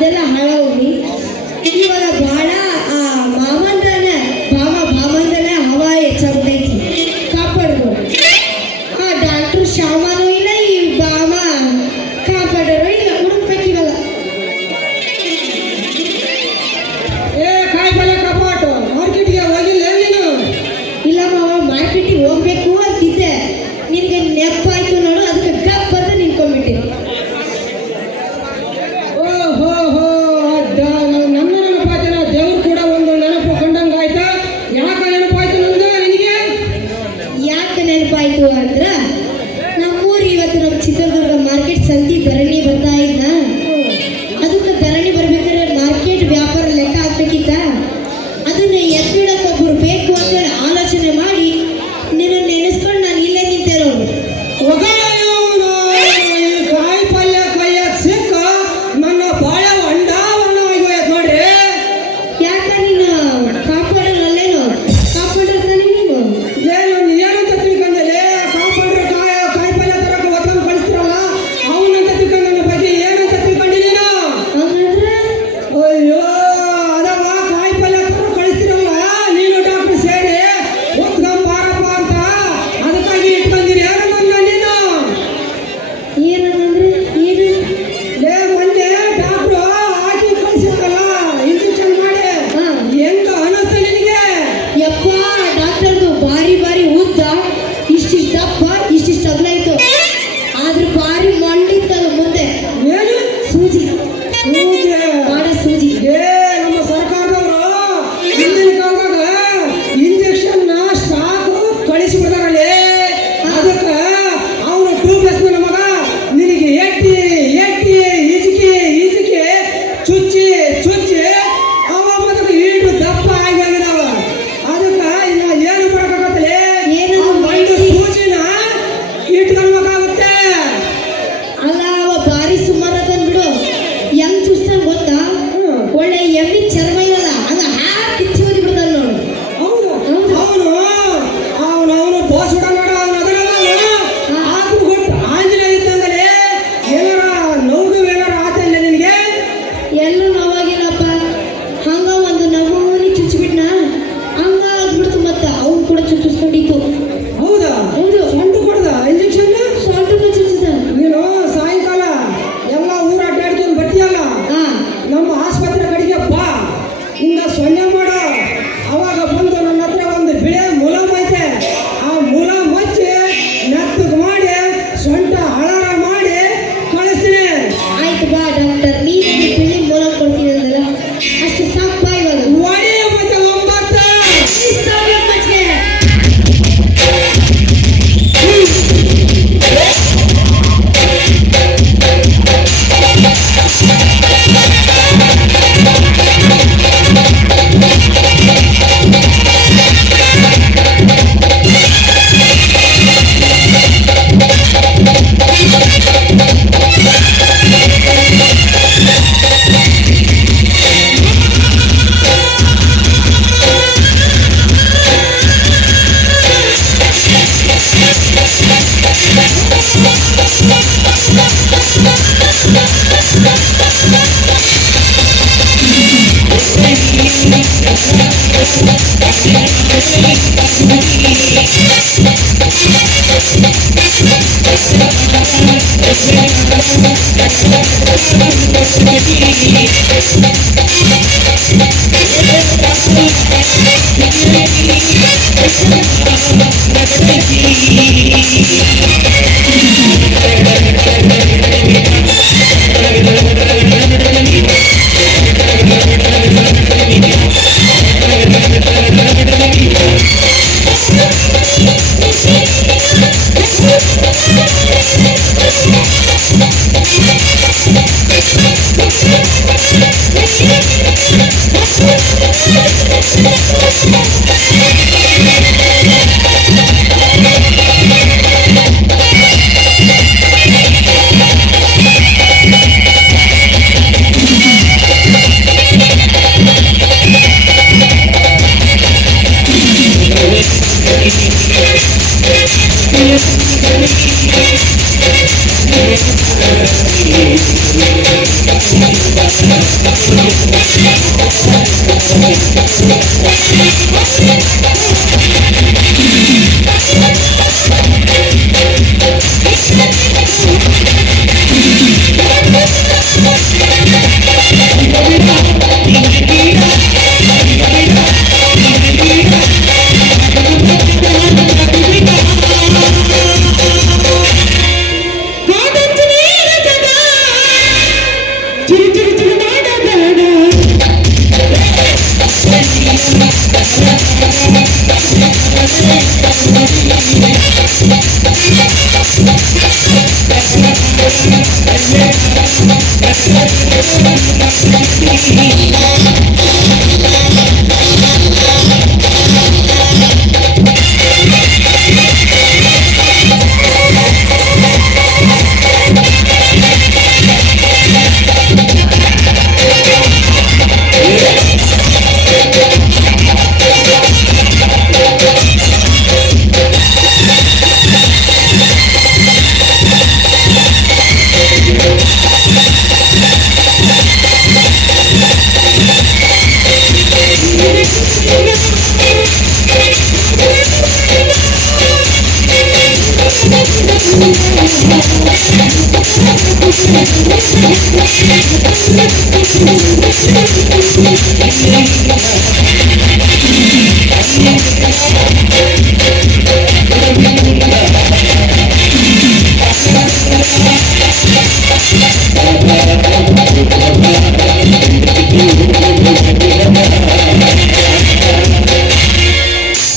ಅದೆಲ್ಲ ಹಾಳಾಗೋಗಿ ಇವಾಗ ಬಹಳ ಆ ಭಾಮಂದನ ಹವಾ ಹೆಚ್ಚಾಗ್ತೈತಿ. ಕಾಪಾಡ್ಬೋದು. ಆ ಡಾಕ್ಟರ್ ಶಾಮಾನು ಇಲ್ಲ, ಈ ಬಾಮ ಕಾಪಾಡೋರು ಇಲ್ಲ. ಹುಡುಕ್ಬೇಕಿವಲ್ಲ. ಕಾಯಿ ಪಲ್ಯ ಕಾಪಾಟು ಮಾರ್ಕೆಟ್ಗೆ ಹೋಗಿಲ್ಲ ನೀನು? ಇಲ್ಲ ಮಾವ, ಮಾರ್ಕೆಟಿಗೆ ಹೋಗ್ಬೇಕು ಅಂತಿದ್ದೆ. ನಿನಗೆ ನೆಪ್ಪಾಯ್ತು ನೋಡು, ಅದಕ್ಕೆ ಗಪ್ ಅಂತ ನಿಂತ್ಕೊಂಡ್ಬಿಟ್ಟೆ. ನನ್ನ ನೆನಪಾಯ್ತನ ದೇವ್ರು ಕೂಡ ಒಂದು ನೆನಪು ಕಂಡಂಗ ಆಯ್ತಾ? ಯಾಕೆ ನೆನಪಾಯ್ತು ನಂದು ನಿನಗೆ? ಯಾಕೆ ನೆನಪಾಯ್ತು ಅಂದ್ರ ನಮ್ಮೂರು ಇವತ್ತು ನಮ್ಮ ಚಿತ್ರದುರ್ಗ ಮಾರ್ಕೆಟ್ ಸಂತಿ ಧರಣಿ ಬರ್ತಾ ಇದ್ದ. ಅದಕ್ಕೆ ಧರಣಿ ಬರ್ಬೇಕಾದ್ರೆ ಮಾರ್ಕೆಟ್ ವ್ಯಾಪಾರ ಲೆಕ್ಕ ಹಾಕ್ಬೇಕಿತ್ತ. ಅದನ್ನ ಎತ್ತಿಡಕ್ಕೆ ಒಬ್ಬರು ಬೇಕು ಅಂತೇಳಿ ಆಲೋಚನೆ ಮಾಡಿ ನಿನ್ನ ನೆನೆಸ್ಕೊಂಡು ನಾನು ಇಲ್ಲೇ ನಿಂತೆ ನೋಡು. ಕಾಯಿ ಪಲ್ಯ ಕೈಯಾಗ ಸಿಕ್ಕ ನನ್ನ ಬಾಳ ಹೊಂಡಾವರಣವಾಗಿ ಹೋಯ್ತು ನೋಡ್ರಿ. ಯಾಕ ನೀನು ಕಾಪಾಡೋನಲ್ಲೇನು? ಕಾಪಾಡಿರ್ತಾನೆ ನೀನು. ಏನಂತ ತಿಳ್ಕೊಂಡಲ್ಲಿ ಕಾಪಾಡ್ರೆ ಕಾಯಿ ಪಲ್ಯ ತರಕ ಒತ್ತನ್ನು ಕಳಿಸ್ತಾರಲ್ಲ, ಅವನಂತ ತಿಳ್ಕೊಂಡ ನನ್ನ ಬಗ್ಗೆ ಏನಂತ ತಿಳ್ಕೊಂಡಿ ನೀನು? ಹಂಗಂದ್ರೆ ಅಯ್ಯೋ ಅದವ ಕಾಯಿ ಪಲ್ಯ ತರ ಕಳಿಸ್ತಿರಲ್ಲ ನೀನು ಡಾಕ್ಟರ್ ಸೇರಿ ಒತ್ಕೊಂಡ್ ಬಾರಪ್ಪ ಅಂತ ಅದಕ್ಕಾಗಿ ಇಟ್ಕೊಂಡಿರಿ. ಯಾರು ನನ್ನ ನೀನು? ಏನಂದ್ರೆ ಏನು? ಮೊನ್ನೆ ಡಾಕ್ಟ್ರು ಹಾಕಿ ಕಳಿಸಿದ್ರಲ್ಲ ಇಂಜೆಕ್ಷನ್ ಮಾಡಿ, ಹಾ. ಹೆಂಗ ಅನಿಸ್ತ ನಿನಗೆ? ಯಪ್ಪ, ಡಾಕ್ಟರ್ದು ಬಾರಿ ಉದ್ದ, ಇಷ್ಟಿಷ್ಟು ದಪ್ಪ, ಇಷ್ಟಿಷ್ಟು ಅಗಲ ಇತ್ತು. ಆದ್ರೆ ಬಾರಿ ಮಂಡಿತ್ತದ ಮುಂದೆ ಏನು ಸೂಜಿ ಹೂಗೆ? ಮಾಡೋ ಸೂಜಿ. ನಮ್ಮ ಸರ್ಕಾರದವರು ಹಿಂದಿನ ಕಾಲದಾಗ ಇಂಜೆಕ್ಷನ್ ಸ್ಟಾಕ್ ಕಳಿಸಿಬಿಡ್ತಾರಲ್ಲಿ. ಅದಕ್ಕೆ ಅವನು ಟ್ಯೂಬ್ಲೆಸ್ ನನ್ನ ಮಗ ನಿನಗೆ ಎಟ್ಟಿ ಈಜಿಕೆ ಚುಚ್ಚಿ ಅವ ಮೊದಲು ಈಡು ದಪ್ಪ ಆಗಿ ಆಗಿದಾವ. ಅದಕ್ಕೆ ಇನ್ನ ಏನು ಮಾಡಕ್ಕಾಗತ್ತಲೆ? ಏನದು ಒಂದು ಸೂಜಿನ ಇಟ್ಕೊಳ್ಬೇಕಾಗುತ್ತೆ. ಅಲ್ಲ, ಅವ ಬಾರಿ ಸುಮಾರು ಅದನ್ ಬಿಡು. ಹೆಂಗ್ ಚುಚ್ತಾನ ಗೊತ್ತಾ? ಒಳ್ಳೆ ಎಮ್ಮಿ ಚರ್ಮ ಇರಲ್ಲ, ಹಂಗ ಕಿಚ್ಚಿ ಓದಿ ಬಿಡ್ತಾನ ನೋಡು. ಹೌದು ಅವನು ಬೋಸ್ ಬಿಡ ನೋಡ. ಅವನು ಅದರಲ್ಲ ಆದ್ರೂ ಗೊತ್ತು ಆಂಜನೇಯ ಇದ್ದಂಗಲೇ ಏನಾರ ನೋವು ಏನಾರ ಆತಲ್ಲ ನಿನಗೆ? ಎಲ್ಲೂ ನೋವಾಗಿಲ್ಲಪ್ಪ. ಹಂಗ ಒಂದು ನಮೂನಿ ಚುಚ್ಚಿಬಿಟ್ನ, ಹಂಗ ಆಗ್ಬಿಡ್ತು. ಮತ್ತ ಅವ್ನು ಕೂಡ ಚುಚ್ಚಿಸ್ಕೊಂಡಿತ್ತು. ಹೌದಾ? ಹೌದು. ಸೊಂಟು ಕೊಡ್ದ ಇಂಜೆಕ್ಷನ್? ಸೊಂಟು ಚುಚ್ಚಿದ. ನೀನು ಸಾಯಂಕಾಲ ಎಲ್ಲ ಊರ ಅಡ್ಡಾಡ್ಕೊಂಡು ಬರ್ತೀಯಲ್ಲ, ಹಾ, ನಮ್ಮ ಆಸ್ಪತ್ರೆ ಕಡೆಗೆ ಬಾ. ಹಿಂಗ ಸೊನ್ನೆ ಮಾಡು. ಅವಾಗ ಬಂದು ನನ್ನ ಹತ್ರ ಒಂದು ಬಿಳೆ ಮುಲಾಮ್ ಐತೆ, ಆ ಮುಲಾಮ್ ಹಚ್ಚಿ ನೆತ್ತಗೆ ಮಾಡಿ ಸೊಂಟ ಹಳಾರ ಮಾಡಿ ಕಳಿಸ್ತೀನಿ. ಆಯ್ತು ಬಾ ಡಾಕ್ಟರ್. ನೀನು ಬಿಳಿ ಮೂಲ ಕೊಡ್ತೀನಿ ಅಂದಲ್ಲ, ಅಷ್ಟು ಸಾಕು ಬಾ. ಇವಾಗ ಒಡೆ ಮತ್ತೆ 9 ಮಚ್ಚಿಗೆ. Thank you.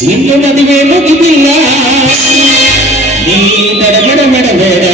ಇನ್ನು ಮದುವೆ ಮುಗಿದಿಲ್ಲ ನೀ ತಡಬೇಡ ಮಾಡಬೇಡ